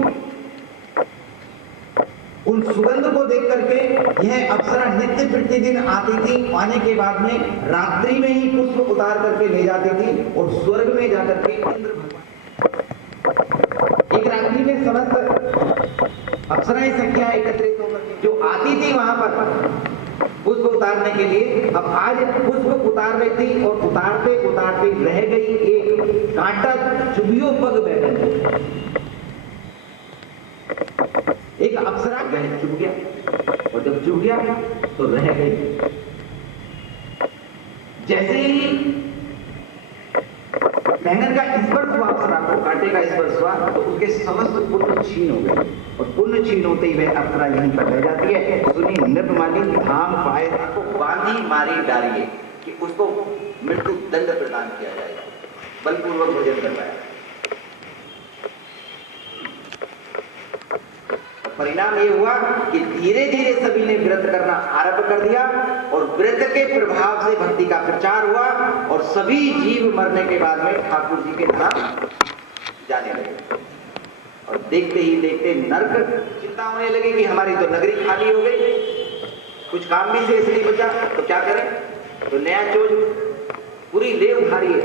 उन सुगंध को देख करके यह अप्सरा नित्य प्रतिदिन आती थी। आने के बाद में रात्रि में ही पुष्प उतार करके ले जाती थी और स्वर्ग में जाकर के इंद्र भगवान, एक रात्रि में समस्त अप्सराएं सखियां एकत्रित होकर जो आती थी वहां पर पुष्प उतारने के लिए, अब आज पुष्प उतार रही थी और उतारते उतारते रह गई एक कांटा चुभियो पग बैठे, एक अप्सरा वह चुभ गया और जब चुभ गया तो रह गई। जैसे ही लहंगन का स्पर्श हुआ अप्सरा को, कांटे का स्पर्श हुआ तो उसके समस्त पुण्य छीन हो गए और पुण्य छीन होते ही वह अप्सरा यहीं पर रह जाती है। सुनी नृपमाली धाम पाए को बांधी मारी डालिए कि उसको मृत्यु दंड प्रदान किया जाएगा, बलपूर्वक भोजन करवाया। परिणाम ये हुआ कि धीरे धीरे सभी ने व्रत करना आरंभ कर दिया और व्रत के प्रभाव से भक्ति का प्रचार हुआ और सभी जीव मरने के बाद में ठाकुर जी के धाम जाने लगे। और देखते ही देखते नरक चिंता होने लगी कि हमारी तो नगरी खाली हो गई, कुछ काम भी शेष नहीं बचा, तो क्या करें? तो नया चोज पूरी ले उठारिए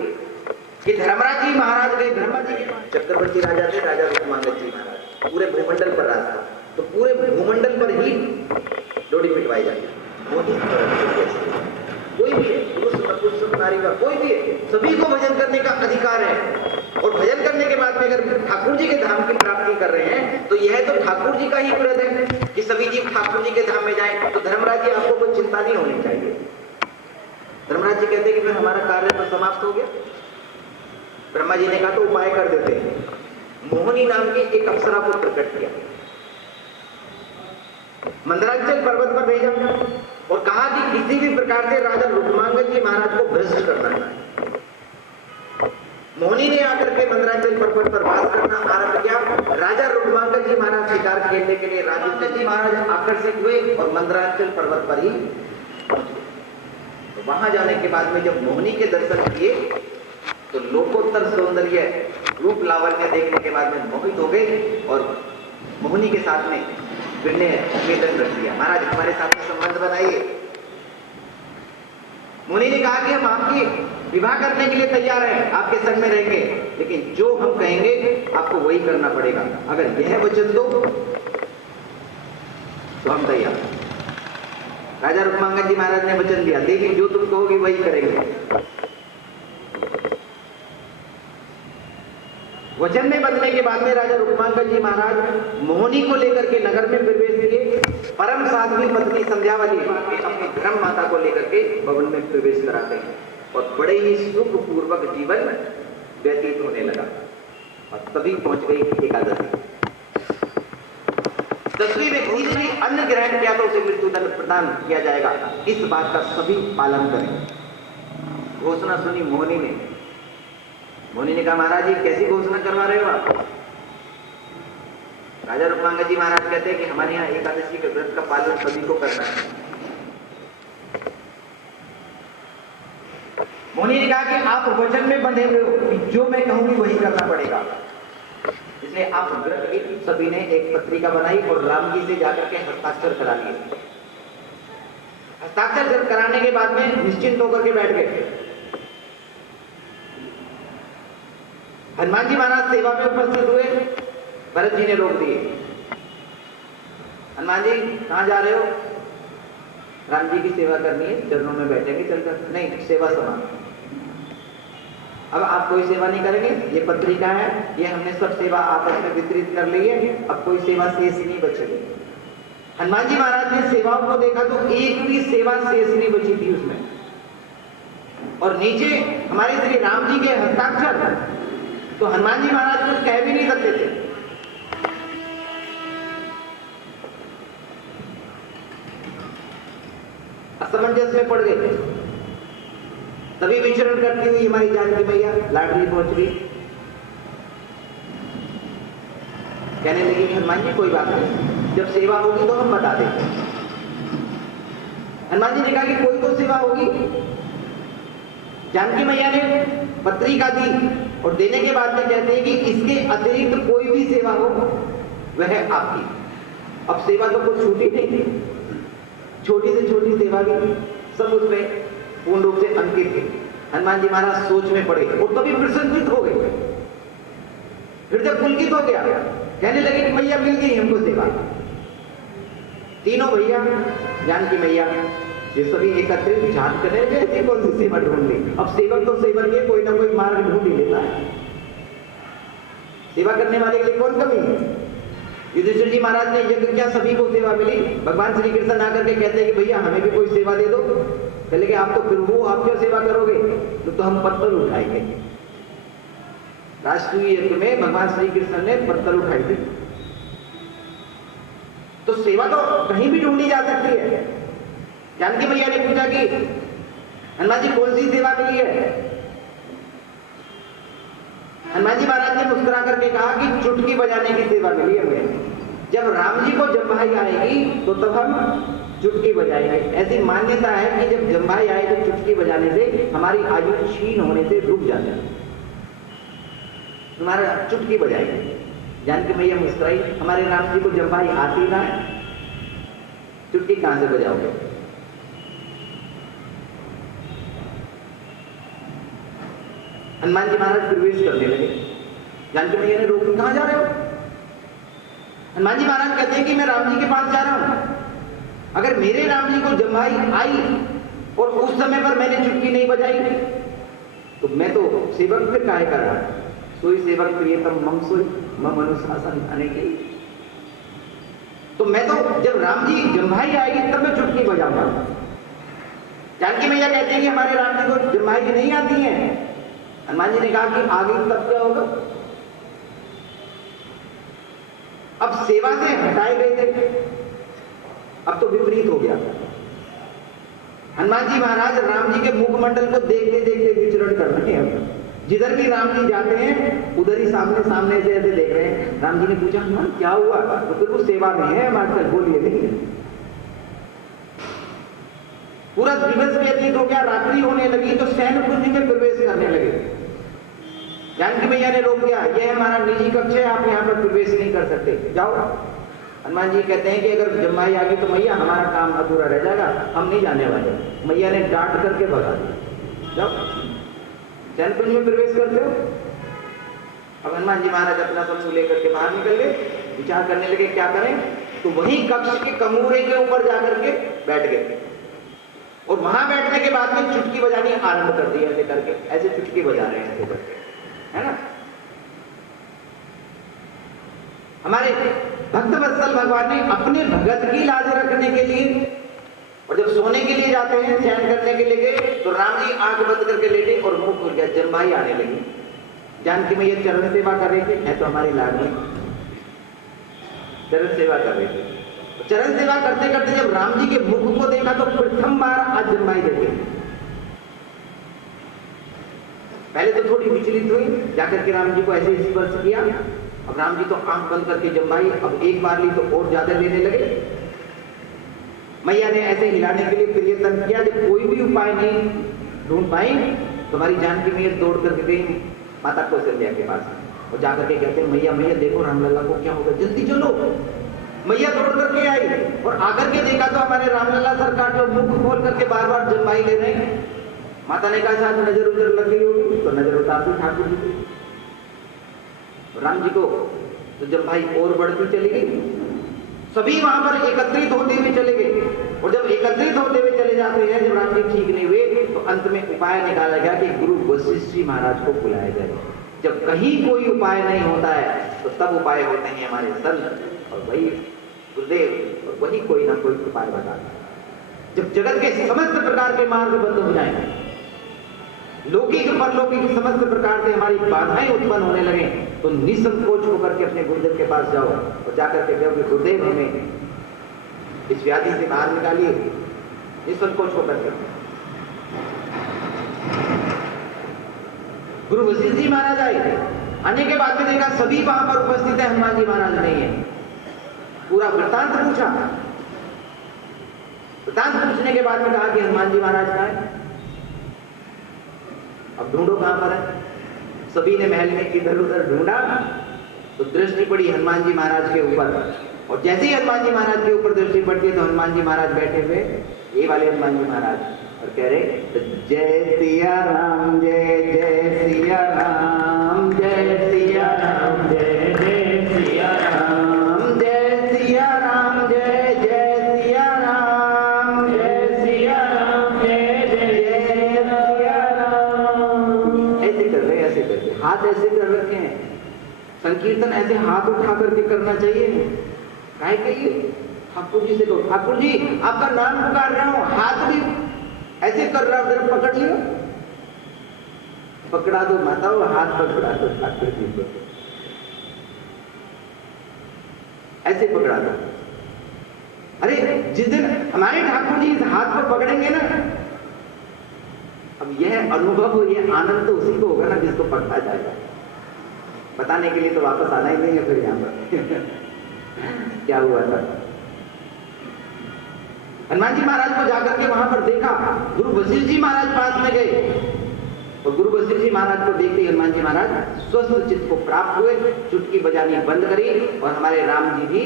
कि धर्मराज जी महाराज गए, ब्रह्मा जी के चक्रवर्ती राजा थे, राजा रूपमांगल जी महाराज, पूरे भूमंडल पर राज था, तो पूरे भूमंडल पर ही डोरी पिटवाई जाती है। कोई भी है, पुरुष नपुंसक नारी का कोई भी है, सभी को भजन करने का अधिकार है। और भजन करने के बाद में अगर ठाकुर जी के धाम की प्राप्ति कर रहे हैं तो यह तो ठाकुर जी का ही व्रत है कि सभी जीव ठाकुर जी के धाम में जाएं। तो धर्मराज जी आपको कोई चिंता नहीं होनी चाहिए। धर्मराज जी कहते हैं कि फिर हमारा कार्य तो समाप्त हो गया। ब्रह्मा जी ने कहा तो उपाय कर देते हैं। मोहिनी नाम की एक अप्सरा को प्रकट किया, मंदराचल पर्वत पर भेजा और कहा कि किसी भी प्रकार से राजा रूपमांगल जी महाराज को भ्रष्ट करना है। मोहिनी ने आकर के मंदराचल पर्वत पर वास करना आरंभ किया। राजा रूपमांगल जी महाराज शिकार खेलने के लिए राजूचल जी महाराज आकर्षित हुए और मंदराचल पर्वत पर ही तो वहां जाने के बाद में जब मोहिनी के दर्शन किए तो लोकोत्तर सौंदर्य रूप लावण्य देखने के बाद में मोहित हो गए और मोहिनी के साथ में विनय निवेदन रख दिया, महाराज हमारे साथ में संबंध बनाइए। मुनि ने कहा कि हम आपकी विवाह करने के लिए तैयार हैं, आपके संग में रहेंगे, लेकिन जो हम कहेंगे आपको वही करना पड़ेगा। अगर यह वचन दो तो हम तैयार। राजा रूपमांगल जी महाराज ने वचन दिया, देखिए जो तुम कहोगे वही करेंगे। वचन में बदलने के बाद में राजा रूपमांगल जी महाराज मोहिनी को लेकर के नगर में प्रवेश किए। परम साध्वी पत्नी संध्यावली अपनी धर्म माता को लेकर के भवन में प्रवेश कराते हैं और बड़े ही सुख पूर्वक जीवन व्यतीत होने लगा। और तभी पहुंच गई एकादशी। 10वीं व्यक्ति ने अन्न ग्रहण किया तो उसे मृत्यु दंड प्रदान किया जाएगा, इस बात का सभी पालन करें। घोषणा सुनी मोहिनी ने। मोहिनी ने कहा, महाराज जी कैसी घोषणा करवा रहे हो आप? राजा रूपमांगल जी महाराज कहते हैं कि हमारे यहाँ एकादशी के व्रत का पालन सभी को करना है। मोहिनी ने कहा कि आप वचन में बंधे हुए हो कि जो मैं कहूंगी वही करना पड़ेगा, इसलिए आप व्रत की सभी ने एक पत्रिका बनाई और राम जी से जाकर के हस्ताक्षर करा लिए। हस्ताक्षर कराने के बाद में निश्चिंत होकर के बैठ गए। हनुमान जी महाराज सेवा में उपस्थित हुए, भरत जी ने रोक दिए। हनुमान जी कहाँ जा रहे हो? राम जी की सेवा करनी है, चरणों में बैठेंगे चलकर। नहीं, सेवा समाप्त। अब आप कोई सेवा नहीं करेंगे, ये पत्रिका है, ये हमने सब सेवा आपस में वितरित कर ली है, अब कोई सेवा शेष नहीं बचेगी। हनुमान जी महाराज ने सेवाओं को देखा तो एक भी सेवा शेष नहीं बची थी उसमें। और नीचे हमारे श्री राम जी के हस्ताक्षर, तो हनुमान जी महाराज कुछ कह भी नहीं सकते थे। असमंजस में पड़ गए। तभी विचरण करती हुई हमारी जानकी मैया लाडली पहुंच गई, कहने लगी कि हनुमान जी कोई बात नहीं, जब सेवा होगी तो हम बता देंगे। हनुमान जी ने कहा कि कोई तो सेवा होगी। जानकी मैया ने पत्रिका दी और देने के बाद में कहते हैं कि इसके अतिरिक्त कोई भी सेवा हो वह आपकी। अब सेवा तो कुछ छूटी नहीं थी, छोटी से छोटी सेवा भी सब उसमें पूर्ण रूप से अंकित थे। हनुमान जी महाराज सोच में पड़े और तभी प्रसन्नित हो गए, हृदय पुलकित हो गया, कहने लगे कि मैया मिल गई हमको सेवा। तीनों भैया जानकी मैया ये सभी एकत्रित झांक करने लगे, कौन सी सेवा ढूंढ ली। अब सेवक तो सेवक के कोई ना कोई मार्ग ढूंढ ही लेता है, सेवा करने वाले के लिए कौन कमी है। युधिष्ठिर जी महाराज ने यज्ञ क्या, सभी को सेवा मिली। भगवान श्री कृष्ण आकर के कहते हैं कि भैया हमें भी कोई सेवा दे दो। कहले कि आप तो प्रभु, आप क्यों सेवा करोगे, तो हम पत्थर उठाएंगे। राष्ट्रीय यज्ञ में भगवान श्री कृष्ण ने पत्थर उठाई थी। तो सेवा तो कहीं भी ढूंढी जा सकती है। जानकी मैया ने पूछा कि हनुमान जी कौन सी सेवा मिली है। हनुमान जी महाराज ने मुस्कुरा करके कहा कि चुटकी बजाने की सेवा मिली है मुझे। जब राम जी को जम्भाई आएगी तो तब हम चुटकी बजाएंगे। ऐसी मान्यता है कि जब जम्भाई आए तो चुटकी बजाने से हमारी आयु क्षीण होने से रुक जाता है, हमारा चुटकी बजाएंगे। जानकी मैया मुस्कुराई, हमारे राम जी को जम्भाई आती ना है, चुटकी कहां से बजाओगे। हनुमान जी महाराज प्रवेश करने लगे। जानकी मैया ने रोक, कहां जा रहे हो। हनुमान जी महाराज कहते हैं कि मैं राम जी के पास जा रहा हूं। अगर मेरे राम जी को जम्भाई आई और उस समय पर मैंने चुटकी नहीं बजाई तो मैं तो सेवक फिर काहे कर रहा। सोई सेवक प्रियतम मम सोई मम अनुशासन अनेके। तो मैं तो जब राम जी जम्भाई आएगी तब मैं चुटकी बजाऊंगा। जानकी मैया कहते हैं कि हमारे राम जी को जम्भाई नहीं आती है। हनुमान जी ने कहा कि आगे तब क्या होगा। अब सेवा से हटाए गए थे, अब तो विपरीत हो गया। हनुमान जी महाराज राम जी के मुखमंडल को देखते देखते विचरण कर रहे हैं। जिधर भी राम जी जाते हैं उधर ही सामने सामने से ऐसे देख रहे हैं। राम जी ने पूछा हनुमान क्या हुआ, तो फिर वो सेवा में है आजकल, बोलिए नहीं। पूरा दिवस व्यतीत हो गया, रात्रि होने लगी तो सैन्य कुंज में प्रवेश करने लगे। जानकी मैया ने रोक दिया, यह हमारा निजी कक्ष है, आप यहाँ पर प्रवेश नहीं कर सकते, जाओ। हनुमान जी कहते हैं कि अगर जम्भाई आ गई तो मैया हमारा काम अधूरा रह जाएगा, हम नहीं जाने वाले। मैया ने डांट करके भगा दिया, जाओ सैन्य कुंज में प्रवेश करते हो। अब हनुमान जी महाराज अपना सब लेकर के बाहर निकल गए, विचार करने लगे क्या करें। तो वही कक्ष के कमूरे के ऊपर जाकर के बैठ गए और वहां बैठने के बाद में चुटकी बजानी आरंभ कर दी। ऐसे करके ऐसे चुटकी बजा रहे हैं ऐसे करके, है ना। हमारे भक्त वत्सल भगवान ने अपने भगत की लाज रखने के लिए, और जब सोने के लिए जाते हैं चैन करने के लिए तो राम जी आंख बंद करके लेटे और मुंह खुल गया, जम्भाई आने लगी। जानकी मैया चरण सेवा कर रही थी, है तो हमारी लाडली चरण सेवा कर रही थी। चरण सेवा करते करते जब राम जी के मुख को देखा तो प्रथम बार आज जम्भाई देखे। पहले तो थोड़ी विचलित हुई, जाकर के राम जी को ऐसे स्पर्श किया। अब राम जी तो आंख बंद करके जम्भाई, अब एक बार ली तो और ज्यादा लेने लगे। मैया ने ऐसे हिलाने के लिए प्रयत्न किया, जब कोई भी उपाय नहीं ढूंढ पाई तो हमारी जानकी मैया दौड़ करके गई माता कौशल्या के पास और जाकर के कहते हैं मैया मैया देखो रामलला को क्या होगा, जल्दी चलो। मैया दौड़ करके आई और आकर के देखा तो हमारे रामलला सरकार जो मुख खोल करके बार बार जम्भाई ले रहे हैं। माता ने कहा शायद नजर उधर लग गई होगी, तो नजर उतार दी ठाकुर जी को। राम जी को तो जम्भाई और बढ़ती चली गई। सभी वहां पर एकत्रित होते हुए चले गए, और जब एकत्रित होते हुए चले जाते हैं, जब राम जी ठीक नहीं हुए, तो अंत में उपाय निकाला गया कि गुरु वशिष्ठ जी महाराज को बुलाया जाए। जब कहीं कोई उपाय नहीं होता है तो तब उपाय होते हैं हमारे संत, और वही गुरुदेव, और वही कोई ना कोई उपाय बताता है। जब जगत के समस्त प्रकार के मार्ग बंद हो जाएंगे, लौकिक परलौकिक समस्त प्रकार से हमारी बाधाएं उत्पन्न होने लगे, तो निसंकोच होकर के अपने गुरुदेव के पास जाओ और जाकर के कहो कि गुरुदेव हमें इस व्याधि से बाहर निकालिए, निसंकोच होकर के। गुरु वशिष्ठ जी महाराज आए, आने के बाद में देखा सभी वहां पर उपस्थित है, हनुमान जी महाराज नहीं है। पूरा वृत्तांत पूछा, वृत्तांत पूछने के बाद में कहा कि हनुमान जी महाराज कहाँ है, अब ढूंढो कहां पर है। सभी ने महल में इधर उधर ढूंढा, तो दृष्टि पड़ी हनुमान जी महाराज के ऊपर, और जैसे ही हनुमान जी महाराज के ऊपर दृष्टि पड़ती है तो हनुमान जी महाराज बैठे हुए, ये वाले हनुमान जी महाराज, और कह रहे जय सिया राम, जय जय सिया राम, जय सिया राम, जय जय सिया राम, जय सिया राम, जय जय सिया राम, जय सिया राम, जय जय सिया राम। ऐसे कर रहे, ऐसे करके हाथ ऐसे कर रखे हैं। संकीर्तन ऐसे हाथ उठा करके करना चाहिए। काहे कहिए ठाकुर जी से कहो, ठाकुर जी आपका नाम पुकार रहा हूं, हाथ भी ऐसे कर रहा हूं, जरा पकड़ लियो, पकड़ा दो माता, वो हाथ पकड़ा दो ठाकुर जी को, ऐसे पकड़ा दो। अरे जिस दिन हमारे ठाकुर जी इस हाथ को पकड़ेंगे ना, अब यह अनुभव, यह आनंद तो उसी को होगा ना जिसको पकड़ा जाएगा। बताने के लिए तो वापस आना ही नहीं है फिर यहाँ पर क्या हुआ था। हनुमान जी महाराज को जाकर के वहां पर देखा, गुरु वशिष्ठ जी महाराज पास में गए, और गुरु वशिष्ठ जी महाराज को देखते ही हनुमान जी महाराज स्वस्थ चित्त को प्राप्त हुए, चुटकी बजानी बंद करी, और हमारे राम जी भी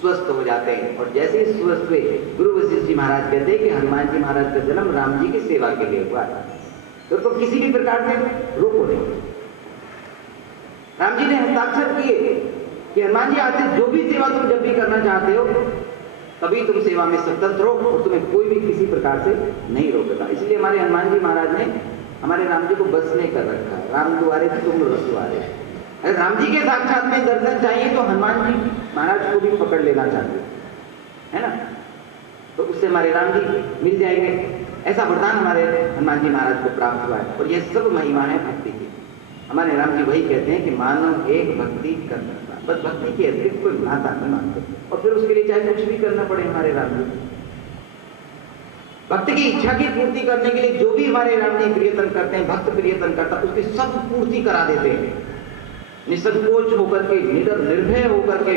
स्वस्थ हो जाते हैं। और जैसे ही स्वस्थ हुए, गुरु वशिष्ठ जी महाराज कहते हैं कि हनुमान जी महाराज का जन्म राम जी की सेवा के लिए हुआ, तो किसी भी प्रकार से रोको नहीं। राम जी ने हस्ताक्षर किए कि हनुमान जी आते, जो भी सेवा तुम जब भी करना चाहते हो तभी तुम सेवा में स्वतंत्र हो, और तुम्हें कोई भी किसी प्रकार से नहीं रोकेगा। इसलिए हमारे हनुमान जी महाराज ने हमारे राम जी को बस नहीं कर रखा है। राम द्वारे तुम रसुआरे। अगर राम जी के साक्षात में दर्शन चाहिए तो हनुमान जी महाराज को भी पकड़ लेना चाहिए, है ना, तो उससे हमारे राम जी मिल जाएंगे। ऐसा वरदान हमारे हनुमान जी महाराज को प्राप्त हुआ है, और यह सब महिमा है भक्ति की। हमारे राम जी वही कहते हैं कि मानव एक भक्ति कर सकता, बस भक्ति के अतिरिक्त कोई नाता नहीं मानते, और फिर उसके लिए चाहे कुछ भी करना पड़े हमारे राम जी। भक्त की इच्छा की पूर्ति करने के लिए जो भी हमारे राम जी प्रियतन करते हैं, भक्त प्रियतन करता है, उसकी सब पूर्ति करा देते हैं। निसंकोच होकर के, निर्भय होकर के,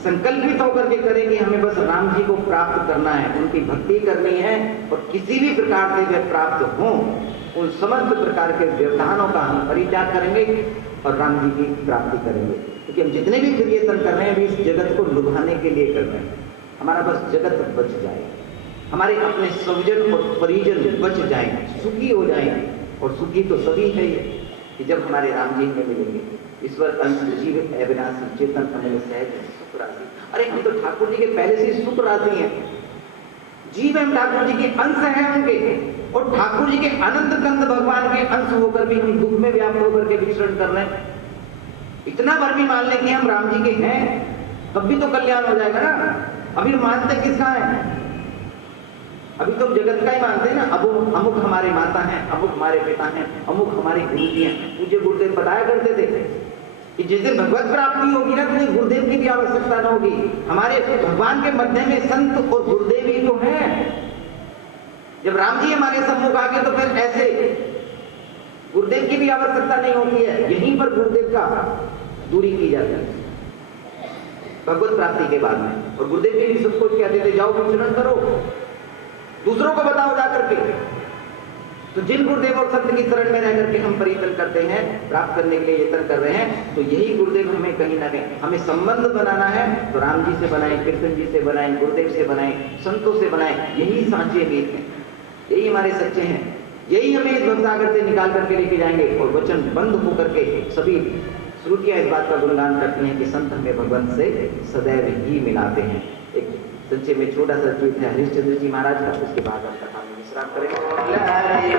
संकल्पित होकर के करेंगे, हमें बस राम जी को प्राप्त करना है, उनकी भक्ति करनी है, और किसी भी प्रकार से वे प्राप्त हों, उन समस्त प्रकार के व्यवधानों का हम परित्याग करेंगे और राम जी की प्राप्ति करेंगे। क्योंकि हम जितने भी प्रियतन कर रहे हैं भी इस जगत को लुभाने के लिए कर रहे हैं। हमारा बस जगत बच जाए, हमारे अपने स्वजन और परिजन बच जाएं, सुखी हो जाएं, और सुखी तो सभी है कि जब हमारे राम जी में मिलेंगे। ईश्वर अंश जीव अविनाशी चेतन अमल सहज सुख राशि। अरे हम तो ठाकुर जी के पहले से सुख राशि हैं, जीव हम ठाकुर जी के अंश हैं उनके, और ठाकुर जी के अनंत कंद भगवान के अंश होकर भी हम दुख में व्याप्त होकर के विचरण कर रहे हैं। इतना भर भी मान लें कि हम राम जी के हैं, तब भी तो कल्याण हो जाएगा ना। अभी मानते किसका है? अभी तो जगत का ही मानते हैं ना। अमुक हमारे माता हैं, अमुक हमारे पिता हैं, अमुक हमारी गुरु जी हैं। मुझे गुरुदेव बताया करते थे कि जिस दिन भगवत प्राप्ति होगी ना, तो गुरुदेव की भी आवश्यकता न होगी। हमारे भगवान के मध्य में संत और गुरुदेव ही तो हैं। जब राम जी हमारे सम्मुख आ गए तो फिर ऐसे गुरुदेव की भी आवश्यकता नहीं होती है। यहीं पर गुरुदेव का दूरी की जाती है भगवत प्राप्ति के बाद में। और गुरुदेव जी भी सबको कहते थे, जाओ विचरण करो, दूसरों को बताओ जाकर के। तो जिन गुरुदेव और संत की शरण में रह करके हम परितन करते हैं, प्राप्त करने के लिए यत्न कर रहे हैं, तो यही गुरुदेव हमें कहीं ना कहीं, हमें संबंध बनाना है तो राम जी से बनाएं, कीर्तन जी से बनाएं, गुरुदेव से बनाएं, संतों से बनाएं। यही सांचे मीत हैं, यही हमारे सच्चे हैं, यही हमें इस भवसागर से निकाल करके लेके जाएंगे। और वचन बंद होकर के सभी श्रुतियाँ इस बात का गुणगान करती हैं कि संत हमें भगवंत से सदैव ही मिलाते हैं। एक संक्षेप में छोटा सा ट्वीट है हरिश्चंद्र जी महाराज का, उसके बाद हम कथा में विश्राम करेंगे।